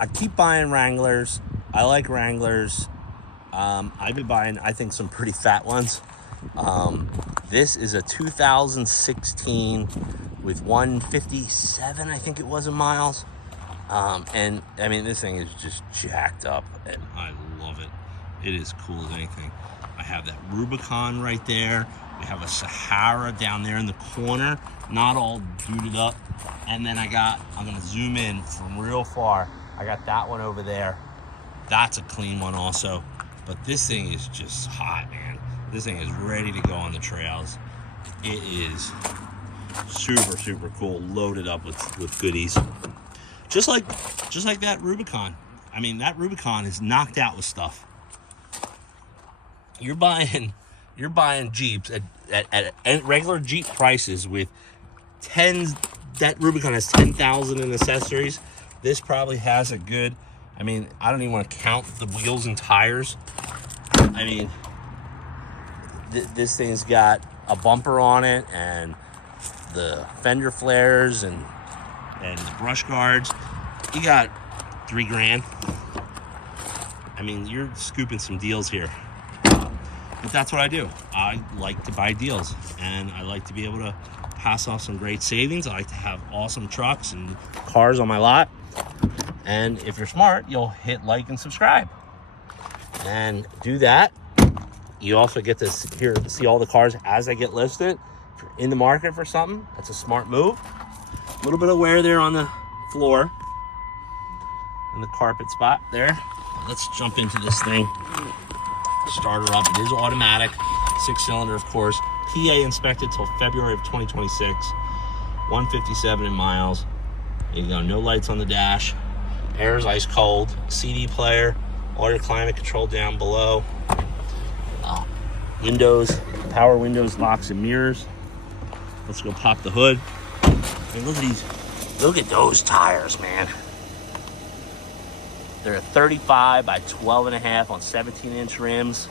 I keep buying Wranglers. I like Wranglers. I've been buying, I think, some pretty fat ones. This is a 2016 with 157, I think it was, in miles. And I mean, this thing is just jacked up, and I love it. It is cool as anything. I have that Rubicon right there. We have a Sahara down there in the corner, not all duded up. And then I'm gonna zoom in from real far. I got that one over there. That's a clean one also. But this thing is just hot, man. This thing is ready to go on the trails. It is super, super cool, loaded up with goodies. Just like that Rubicon. I mean, that Rubicon is knocked out with stuff. You're buying Jeeps at regular Jeep prices with tens. That Rubicon has 10,000 in accessories. This probably has a good, I mean, I don't even want to count the wheels and tires. I mean, this thing's got a bumper on it and the fender flares and brush guards. You got $3 grand. I mean, you're scooping some deals here. But that's what I do. I like to buy deals, and I like to be able to pass off some great savings. I like to have awesome trucks and cars on my lot. And if you're smart, you'll hit like and subscribe. And do that. You also get to see all the cars as they get listed. If you're in the market for something, that's a smart move. A little bit of wear there on the floor in the carpet spot there. Let's jump into this thing. Start her up. It is automatic, 6-cylinder, of course. PA inspected till February of 2026. 157 in miles. There you go. No lights on the dash. Air's ice cold. CD player. All your climate control down below. Windows, power windows, locks, and mirrors. Let's go pop the hood. I mean, look at these. Look at those tires, man. They're a 35 by 12.5 on 17-inch rims.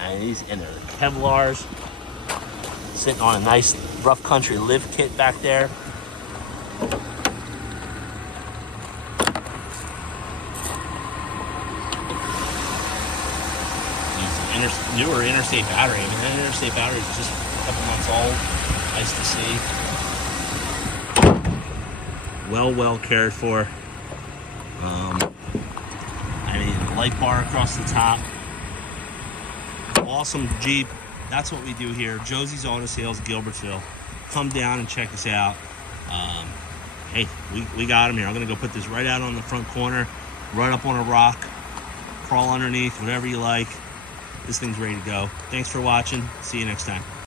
And they're Kevlars. Sitting on a nice rough country lift kit back there. Newer interstate battery. I mean, that interstate battery is just a couple months old. Nice to see. Well cared for. I mean, the light bar across the top. Awesome Jeep. That's what we do here. Josie's Auto Sales, Gilbertsville. Come down and check us out. Hey, we got them here. I'm gonna go put this right out on the front corner, right up on a rock, crawl underneath, whatever you like. This thing's ready to go. Thanks for watching. See you next time.